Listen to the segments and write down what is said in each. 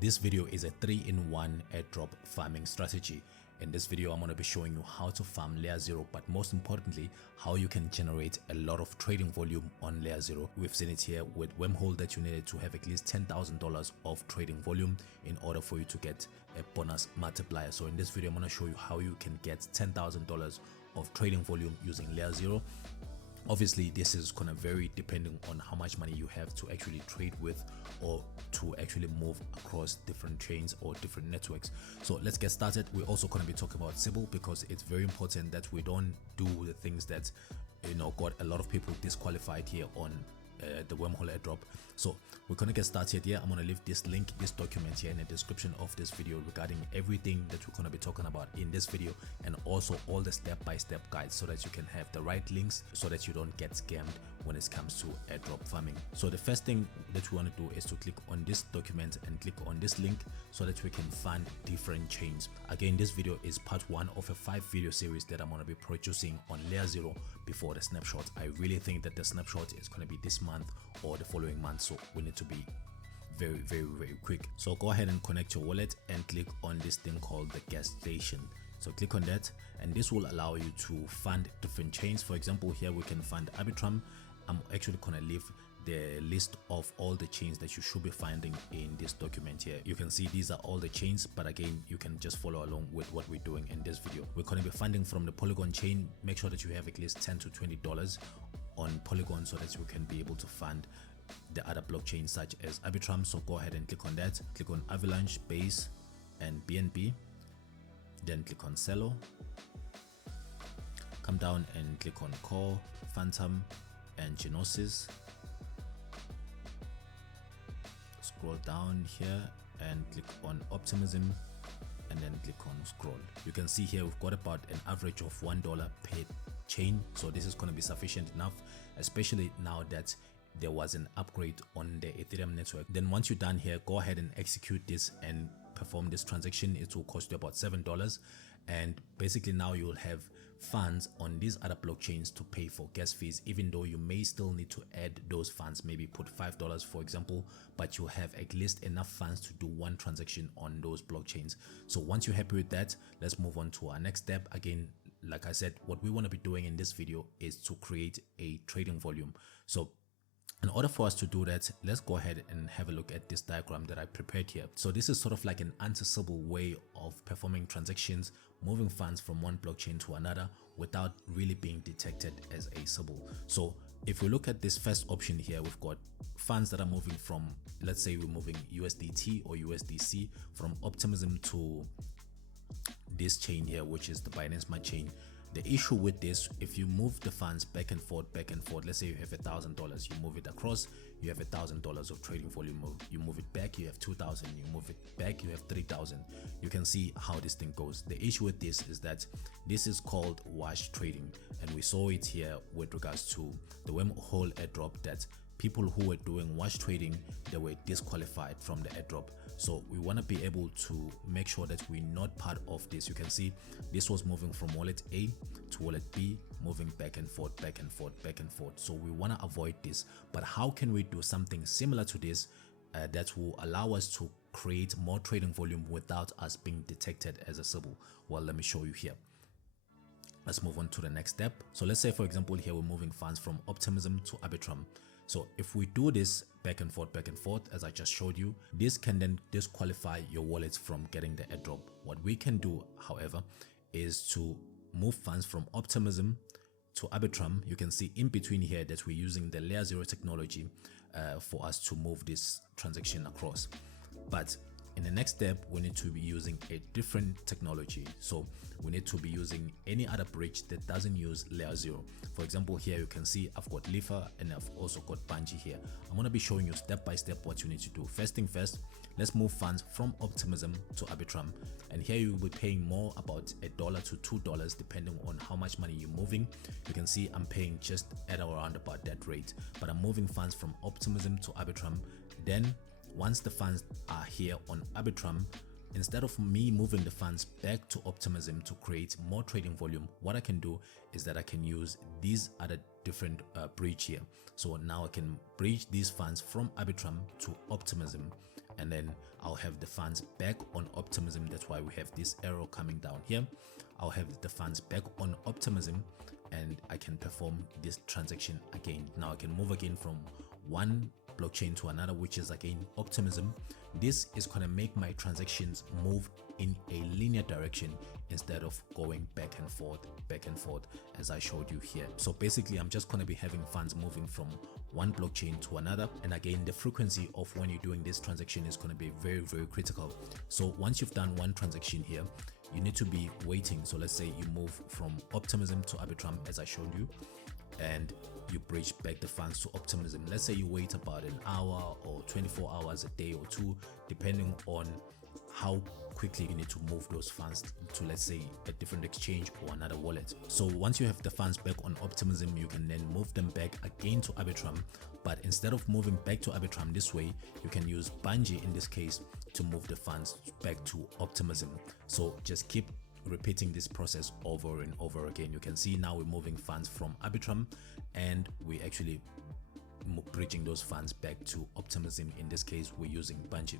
This video is a 3-in-1 airdrop farming strategy. In this video, I'm going to be showing you how to farm layerZero, but most importantly, how you can generate a lot of trading volume on layerZero. We've seen it here with wormhole that you needed to have at least $10,000 of trading volume in order for you to get a bonus multiplier. So in this video, I'm going to show you how you can get $10,000 of trading volume using layerZero. Obviously, this is going to vary depending on how much money you have to actually trade with or to actually move across different chains or different networks. So let's get started. We're also going to be talking about sybil because it's very important that we don't do the things that got a lot of people disqualified here on the wormhole airdrop. So we're gonna get started here. I'm gonna leave this link, this document here in the description of this video regarding everything that we're gonna be talking about in this video, and also all the step-by-step guides so that you can have the right links so that you don't get scammed when it comes to airdrop farming. So the first thing that we want to do is to click on this document and click on this link so that we can fund different chains. Again, this video is part 1 of a 5-video series that I'm going to be producing on layerZero before the snapshot. I really think that the snapshot is going to be this month or the following month, so we need to be very quick. So go ahead and connect your wallet and click on this thing called the gas station. So click on that, and this will allow you to fund different chains. For example, here we can fund Arbitrum. I'm actually gonna leave the list of all the chains that you should be finding in this document here. You can see these are all the chains, but again, you can just follow along with what we're doing in this video. We're going to be funding from the Polygon chain. Make sure that you have at least $10 to $20 on Polygon so that you can be able to fund the other blockchains such as Arbitrum. So go ahead and click on that. Click on Avalanche, Base, and BNB. Then click on Celo. Come down and click on Core, Phantom, and Genesis. Scroll down here and click on Optimism, and then click on Scroll. You can see here we've got about an average of $1 per chain, so this is going to be sufficient enough, especially now that there was an upgrade on the Ethereum network. Then once you're done here, go ahead and execute this and perform this transaction. It will cost you about $7, and basically now you'll have funds on these other blockchains to pay for gas fees, even though you may still need to add those funds, maybe put $5 for example, but you'll have at least enough funds to do one transaction on those blockchains. So once you're happy with that, let's move on to our next step. Again, like I said, what we want to be doing in this video is to create a trading volume. So in order for us to do that, let's go ahead and have a look at this diagram that I prepared here. So this is sort of like an anti-sybil way of performing transactions, moving funds from one blockchain to another without really being detected as a sybil. So if we look at this first option here, we've got funds that are moving from, let's say we're moving USDT or USDC from Optimism to this chain here, which is the Binance Smart chain. The issue with this, if you move the funds back and forth, let's say you have $1,000, you move it across, you have $1,000 of trading volume, you move it back, you have 2,000, you move it back, you have 3,000. You can see how this thing goes. The issue with this is that this is called wash trading, and we saw it here with regards to the wormhole airdrop that people who were doing wash trading, they were disqualified from the airdrop. So we want to be able to make sure that we're not part of this. You can see this was moving from wallet A to wallet B, moving back and forth. So we want to avoid this. But how can we do something similar to this that will allow us to create more trading volume without us being detected as a sybil? Well, let me show you here. Let's move on to the next step. So let's say, for example, here we're moving funds from Optimism to Arbitrum. So if we do this back and forth, as I just showed you, this can then disqualify your wallet from getting the airdrop. What we can do, however, is to move funds from Optimism to Arbitrum. You can see in between here that we're using the layerZero technology for us to move this transaction across. But in the next step, we need to be using a different technology. So we need to be using any other bridge that doesn't use layerZero. For example, here you can see I've got Lifa and I've also got Bungee here. I'm going to be showing you step by step what you need to do. First thing first, let's move funds from Optimism to Arbitrum. And here you will be paying more, about $1 to $2 depending on how much money you're moving. You can see I'm paying just at around about that rate, but I'm moving funds from Optimism to Arbitrum. Then once the funds are here on Arbitrum, instead of me moving the funds back to Optimism to create more trading volume, what I can do is that I can use these other different bridge here. So now I can bridge these funds from Arbitrum to Optimism, and then I'll have the funds back on Optimism. That's why we have this arrow coming down here. I'll have the funds back on Optimism, and I can perform this transaction again. Now I can move again from one blockchain to another, which is again Optimism. This is going to make my transactions move in a linear direction instead of going back and forth as I showed you here. So basically I'm just going to be having funds moving from one blockchain to another, and again the frequency of when you're doing this transaction is going to be very, very critical. So once you've done one transaction here, you need to be waiting. So let's say you move from Optimism to Arbitrum as I showed you, and you bridge back the funds to Optimism. Let's say you wait about an hour or 24 hours, a day or two, depending on how quickly you need to move those funds to, let's say, a different exchange or another wallet. So once you have the funds back on Optimism, you can then move them back again to Arbitrum. But instead of moving back to Arbitrum this way, you can use Bungee in this case to move the funds back to Optimism. So just keep repeating this process over and over again. You can see now we're moving funds from Arbitrum, and we actually bridging those funds back to Optimism. In this case, we're using Bungee.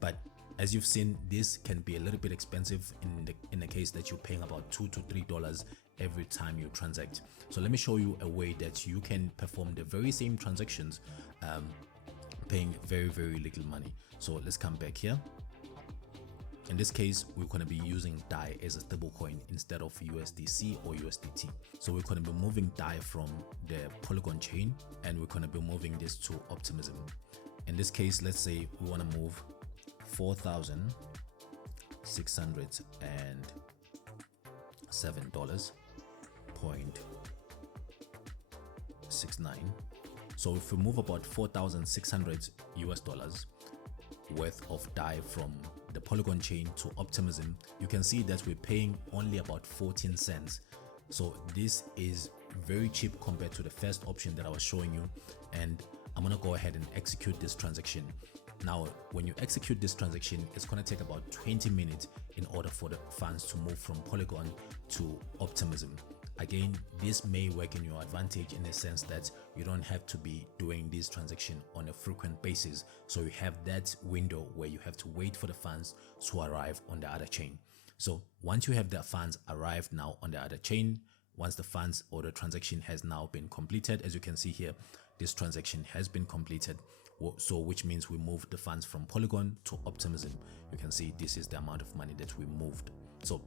But as you've seen, this can be a little bit expensive in the case that you're paying about $2 to $3 every time you transact. So let me show you a way that you can perform the very same transactions paying very, very little money. So let's come back here. In this case, we're going to be using DAI as a stablecoin instead of USDC or USDT. So we're going to be moving DAI from the Polygon chain, and we're going to be moving this to Optimism. In this case, let's say we want to move $4,607.69. So if we move about 4,600 US dollars worth of DAI from the Polygon chain to Optimism, you can see that we're paying only about 14 cents. So this is very cheap compared to the first option that I was showing you, and I'm gonna go ahead and execute this transaction. Now, when you execute this transaction, it's going to take about 20 minutes in order for the funds to move from Polygon to Optimism. Again, this may work in your advantage in the sense that you don't have to be doing this transaction on a frequent basis. So you have that window where you have to wait for the funds to arrive on the other chain. So once you have the funds arrived now on the other chain, once the funds or the transaction has now been completed, as you can see here, this transaction has been completed. So which means we moved the funds from Polygon to Optimism. You can see this is the amount of money that we moved. So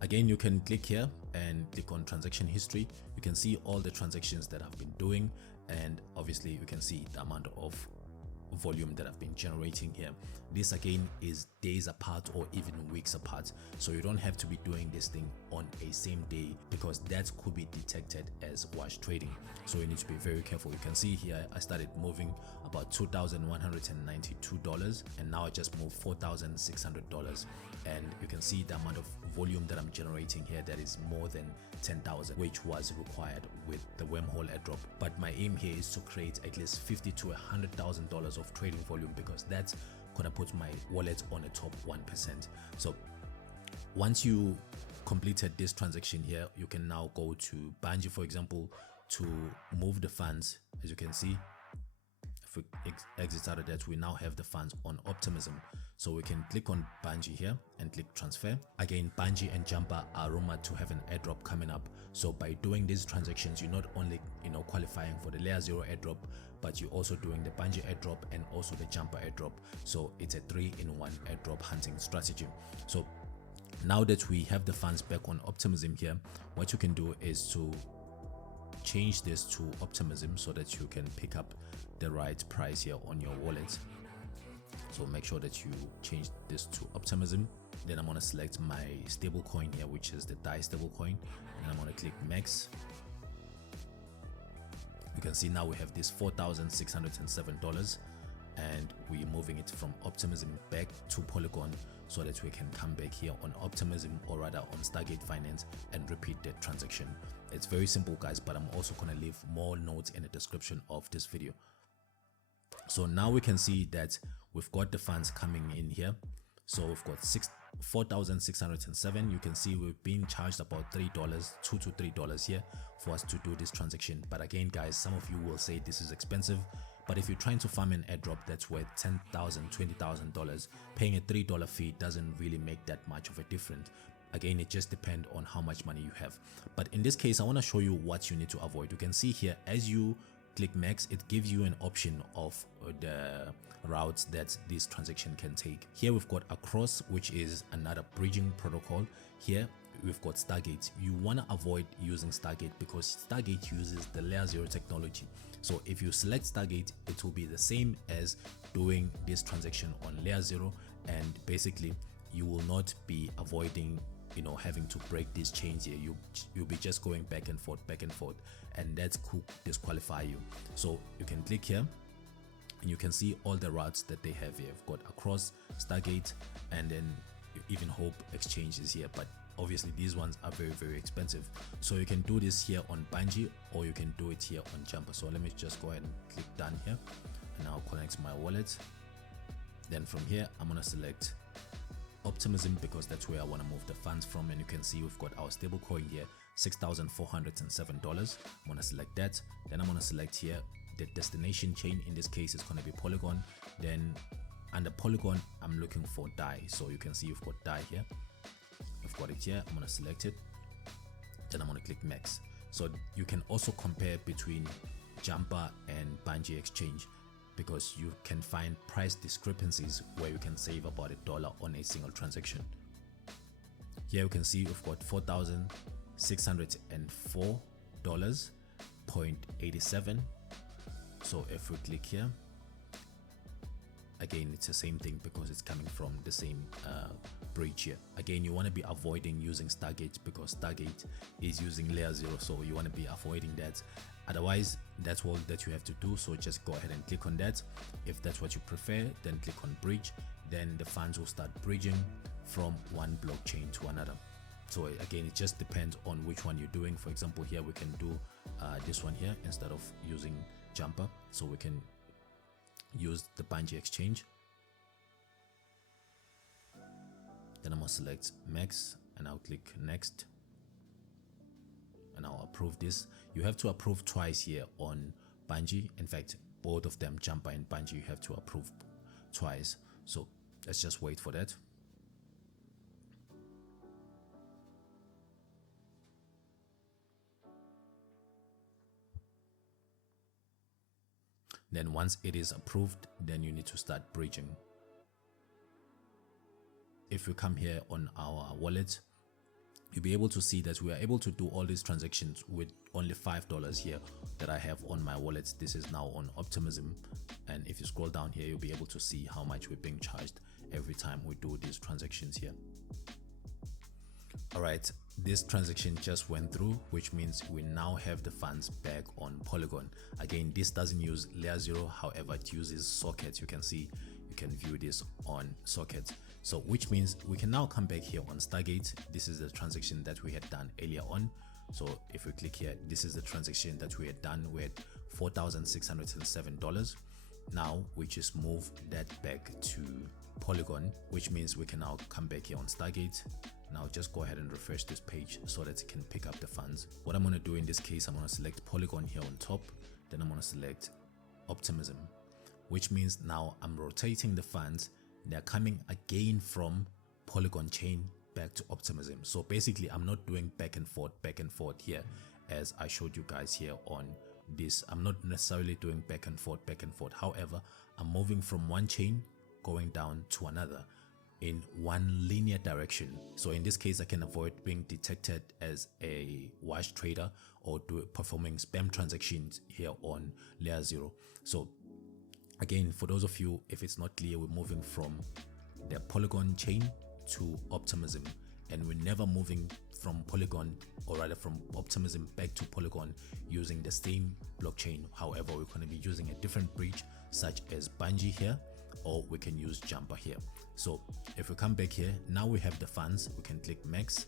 again, you can click here and click on transaction history. You can see all the transactions that I've been doing, and obviously you can see the amount of volume that I've been generating here. This again is days apart or even weeks apart, so you don't have to be doing this thing on a same day, because that could be detected as wash trading. So you need to be very careful. You can see here I started moving about $2,192, and now I just moved $4,600, and you can see the amount of volume that I'm generating here. That is more than 10,000, which was required with the wormhole airdrop. But my aim here is to create at least $50,000 to $100,000 of trading volume, because that's gonna put my wallet on a top 1%. So once you completed this transaction here, you can now go to Bungee, for example, to move the funds. As you can see, if we exit out of that, we now have the funds on Optimism. So we can click on Bungee here and click transfer. Again, Bungee and Jumper are rumored to have an airdrop coming up. So by doing these transactions, you're not only qualifying for the layerZero airdrop, but you're also doing the Bungee airdrop and also the Jumper airdrop. So it's a 3-in-1 airdrop hunting strategy. So now that we have the funds back on Optimism here, what you can do is to change this to Optimism so that you can pick up the right price here on your wallet. So make sure that you change this to Optimism. Then I'm going to select my stable coin here, which is the DAI stable coin, and I'm going to click max. You can see now we have this $4,607, and we're moving it from Optimism back to Polygon so that we can come back here on Optimism, or rather on Stargate Finance, and repeat that transaction. It's very simple, guys, but I'm also going to leave more notes in the description of this video. So now we can see that we've got the funds coming in here. So we've got 4,607. You can see we're being charged about $3, $2 to $3 here for us to do this transaction. But again, guys, some of you will say this is expensive. But if you're trying to farm an airdrop that's worth $10,000, $20,000, paying a $3 fee doesn't really make that much of a difference. Again, it just depends on how much money you have. But in this case, I want to show you what you need to avoid. You can see here, as you click max, it gives you an option of the routes that this transaction can take. Here we've got across, which is another bridging protocol. Here we've got Stargate. You want to avoid using Stargate because Stargate uses the layerZero technology. So if you select Stargate, it will be the same as doing this transaction on layerZero, and basically you will not be avoiding, you know, having to break these chains here. You'll be just going back and forth, and that could disqualify you. So you can click here and you can see all the routes that they have here. You've got across, Stargate, and then even Hope Exchange is here, but obviously these ones are very expensive. So you can do this here on Bungee, or you can do it here on Jumper. So let me just go ahead and click done here, and I'll connect my wallet. Then from here I'm gonna select Optimism because that's where I want to move the funds from, and you can see we've got our stable coin here, $6,407. I'm gonna select that. Then I'm gonna select here the destination chain. In this case it's gonna be Polygon. Then under Polygon I'm looking for DAI, so you can see you've got DAI here. I've got it here. I'm gonna select it, then I'm gonna click max. So you can also compare between Jumper and Bungee Exchange, because you can find price discrepancies where you can save about $1 on a single transaction. Here you can see we've got $4,604.87. So if we click here, again it's the same thing because it's coming from the same bridge here. Again, you want to be avoiding using Stargate because Stargate is using layerZero, so you want to be avoiding that. Otherwise, that's all that you have to do. So just go ahead and click on that. If that's what you prefer, then click on bridge. Then the funds will start bridging from one blockchain to another. So again, it just depends on which one you're doing. For example, here we can do this one here instead of using Jumper. So we can use the Bungee Exchange. Then I'm gonna select max and I'll click next, and I'll approve this. You have to approve twice here on Bungee. In fact, both of them, Jumper and Bungee, you have to approve twice. So let's just wait for that. Then once it is approved, then you need to start bridging. If you come here on our wallet, you'll be able to see that we are able to do all these transactions with only $5 here that I have on my wallet. This is now on Optimism, and if you scroll down here, you'll be able to see how much we're being charged every time we do these transactions here. Alright, this transaction just went through, which means we now have the funds back on Polygon. Again, this doesn't use layerZero, however it uses sockets. You can see, you can view this on sockets. So which means we can now come back here on Stargate. This is the transaction that we had done earlier on. So if we click here, this is the transaction that we had done with $4,607. Now we just move that back to Polygon, which means we can now come back here on Stargate. Now just go ahead and refresh this page so that it can pick up the funds. What I'm going to do in this case, I'm going to select Polygon here on top, then I'm going to select Optimism, which means now I'm rotating the funds. They're coming again from Polygon chain back to Optimism. So basically I'm not doing back and forth here as I showed you guys here on this. I'm not necessarily doing back and forth. However, I'm moving from one chain going down to another in one linear direction. So in this case, I can avoid being detected as a wash trader or performing spam transactions here on layerZero. So again, for those of you, if it's not clear, we're moving from the Polygon chain to Optimism, and we're never moving from Polygon, or rather from Optimism back to Polygon using the same blockchain. However, we're going to be using a different bridge such as Bungee here, or we can use Jumper here. So if we come back here, now we have the funds, we can click max.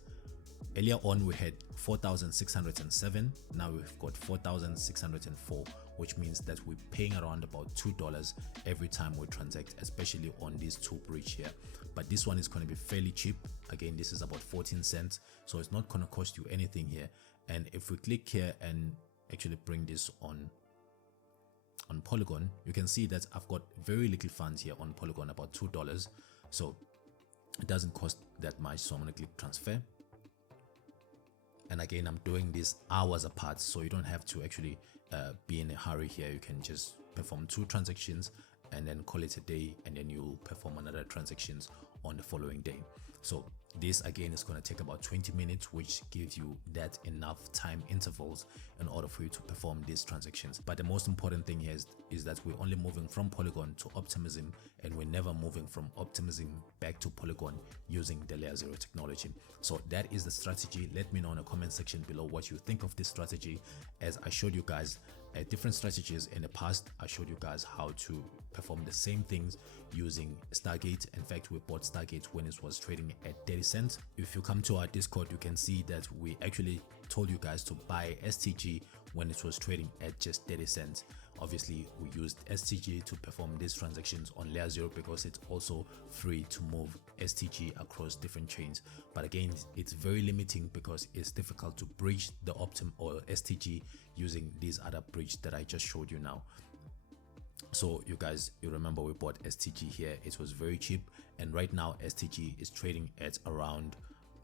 Earlier on we had 4,607, now we've got 4,604, which means that we're paying around about $2 every time we transact, especially on these two bridge here. But this one is going to be fairly cheap. Again, this is about 14 cents, so it's not going to cost you anything here. And if we click here and actually bring this on Polygon, you can see that I've got very little funds here on Polygon, about $2, so it doesn't cost that much. So I'm going to click transfer, and again I'm doing this hours apart, so you don't have to actually be in a hurry here. You can just perform 2 transactions and then call it a day, and then you'll perform another transactions on the following day. So this again is going to take about 20 minutes, which gives you that enough time intervals in order for you to perform these transactions. But the most important thing here is that we're only moving from Polygon to Optimism, and we're never moving from Optimism back to Polygon using the layerZero technology. So that is the strategy. Let me know in the comment section below what you think of this strategy. As I showed you guys different strategies in the past, I showed you guys how to perform the same things using Stargate. In fact, we bought Stargate when it was trading at 30 cents. If you come to our Discord, you can see that we actually told you guys to buy STG when it was trading at just 30 cents. Obviously, we used STG to perform these transactions on layerZero because it's also free to move STG across different chains. But again, it's very limiting because it's difficult to bridge the Optim or STG using these other bridge that I just showed you now. So you guys, you remember we bought STG here. It was very cheap, and right now STG is trading at around,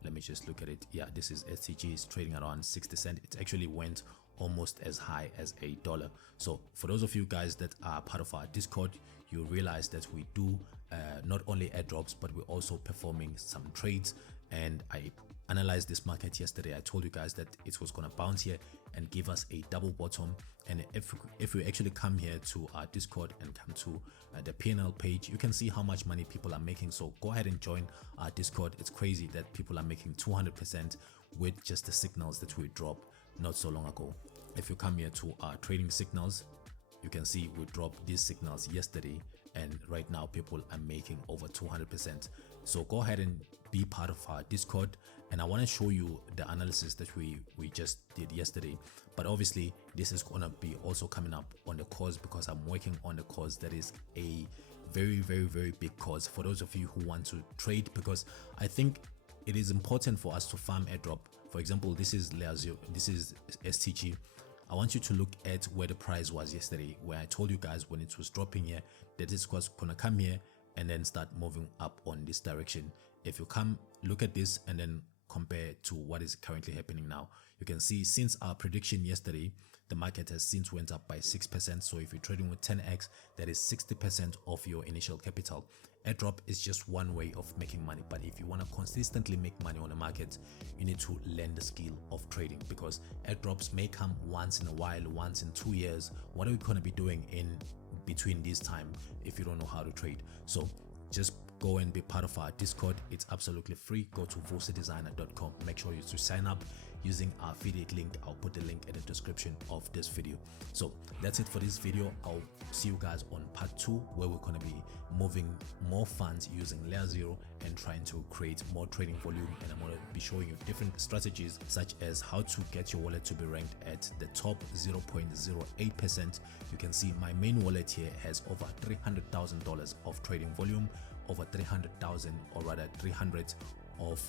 let me just look at it. Yeah, this is STG is trading around 60 cents. It actually went almost as high as $1. So for those of you guys that are part of our Discord, you realize that we do not only airdrops, but we're also performing some trades. And I analyzed this market yesterday. I told you guys that it was going to bounce here and give us a double bottom. And if we actually come here to our Discord and come to the P&L page, you can see how much money people are making. So go ahead and join our Discord. It's crazy that people are making 200% with just the signals that we dropped not so long ago. If you come here to our trading signals, you can see we dropped these signals yesterday, and right now people are making over 200%. So go ahead and be part of our Discord, and I want to show you the analysis that we just did yesterday. But obviously this is gonna be also coming up on the course, because I'm working on the course that is a very big course for those of you who want to trade, because I think it is important for us to farm airdrop. For example, this is layerZero, this is STG. I want you to look at where the price was yesterday, where I told you guys when it was dropping here that this was gonna come here and then start moving up on this direction. If you come look at this and then compare to what is currently happening now, you can see since our prediction yesterday, the market has since went up by 6%. So if you're trading with 10x, that is 60% of your initial capital. Airdrop is just one way of making money, but if you want to consistently make money on the market, you need to learn the skill of trading, because airdrops may come once in a while, once in 2 years. What are we going to be doing in between this time if you don't know how to trade? So just go and be part of our Discord. It's absolutely free. Go to VosaDesigner.com. Make sure you sign up using our affiliate link. I'll put the link in the description of this video. So that's it for this video. I'll see you guys on part 2, where we're going to be moving more funds using layerZero and trying to create more trading volume. And I'm going to be showing you different strategies, such as how to get your wallet to be ranked at the top 0.08%. You can see my main wallet here has over $300,000 of trading volume, over 300,000, or rather 300 of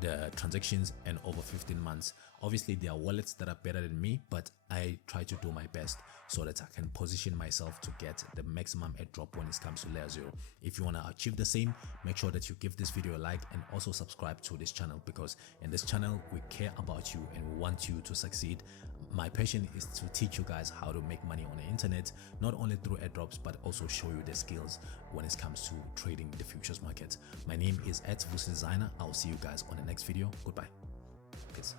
the transactions, and over 15 months. Obviously there are wallets that are better than me, but I try to do my best so that I can position myself to get the maximum airdrop when it comes to layerZero. If you want to achieve the same, make sure that you give this video a like and also subscribe to this channel, because in this channel we care about you and we want you to succeed. My passion is to teach you guys how to make money on the internet, not only through airdrops, but also show you the skills when it comes to trading the futures market. My name is @VosaDesigner. I'll see you guys on the next video. Goodbye. Peace.